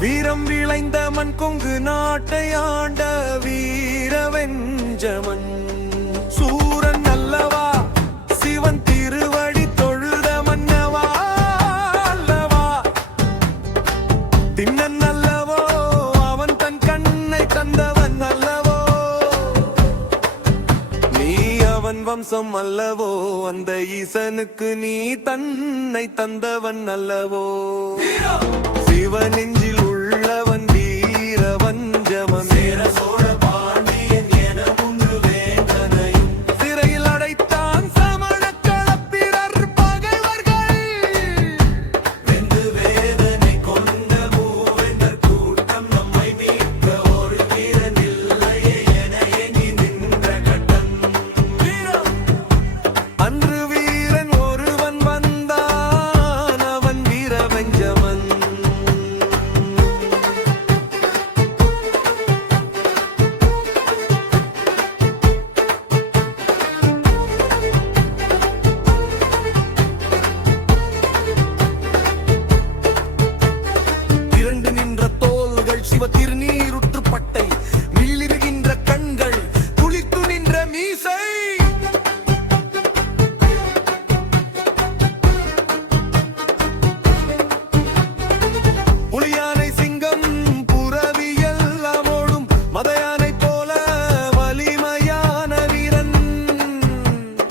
வீரம் விளைந்த மண் கொங்கு நாட்டை ஆண்ட வீரவெஞ்சமன் சூரன் அல்லவா சிவன் திருவடி தொழுத மன்னவா அல்லவா திண்ணன் அல்லவோ அவன் தன் கண்ணை தந்தவன் அல்லவோ நீ அவன் வம்சம் அல்லவோ அந்த ஈசனுக்கு நீ தன்னை தந்தவன் அல்லவோ சிவனெஞ்சில் உள்ளவன் வீரவஞ்சமன் சேர சோழ பாண்டியன் என முன்று வேந்தனையும் சிறையில் அடைத்தான் சமண களப்பிரர் பகைவர்கள் வெந்து வேதனை கொண்ட மூவேந்தர் கூட்டம் நம்மை மீட்க ஒரு வீரன் இல்லையே என எண்ணி நின்ற கட்டன் அன்று வீரன் ஒருவன் வந்தான் அவன் வீரவெஞ்சமன் சிவ திருநீருற்று பட்டை மீளிருகின்ற கண்கள் குளித்து நின்ற மீசை புலியானை சிங்கம் புறவியல் அமோடும் மதையானை போல வலிமையான வீரன்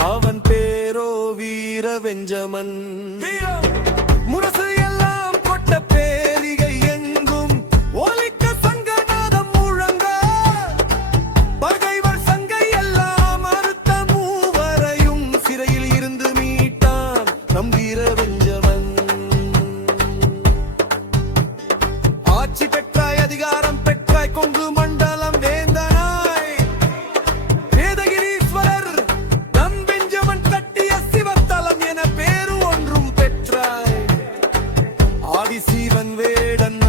அவன் பேரோ வீரவெஞ்சமன் முரசு எல்லாம் கொட்ட பேரிகை எங்கும் ஒலிக்க சங்கநாதம் முழங்க பகைவர் சங்கை எல்லாம் அறுத்த மூவரையும் சிறையில் இருந்து மீட்டான் நம் வீரவெஞ்சமன் ஆட்சி பெற்றாய் அதிகாரம் பெற்றாய் கொங்கு மண்டலம் வேந்தனாய் வேதகிரீஸ்வரர் நம் வெஞ்சமன் கட்டிய சிவத்தலம் என பேரு ஒன்றும் பெற்றாய் ஆதிசீவன் வேடன்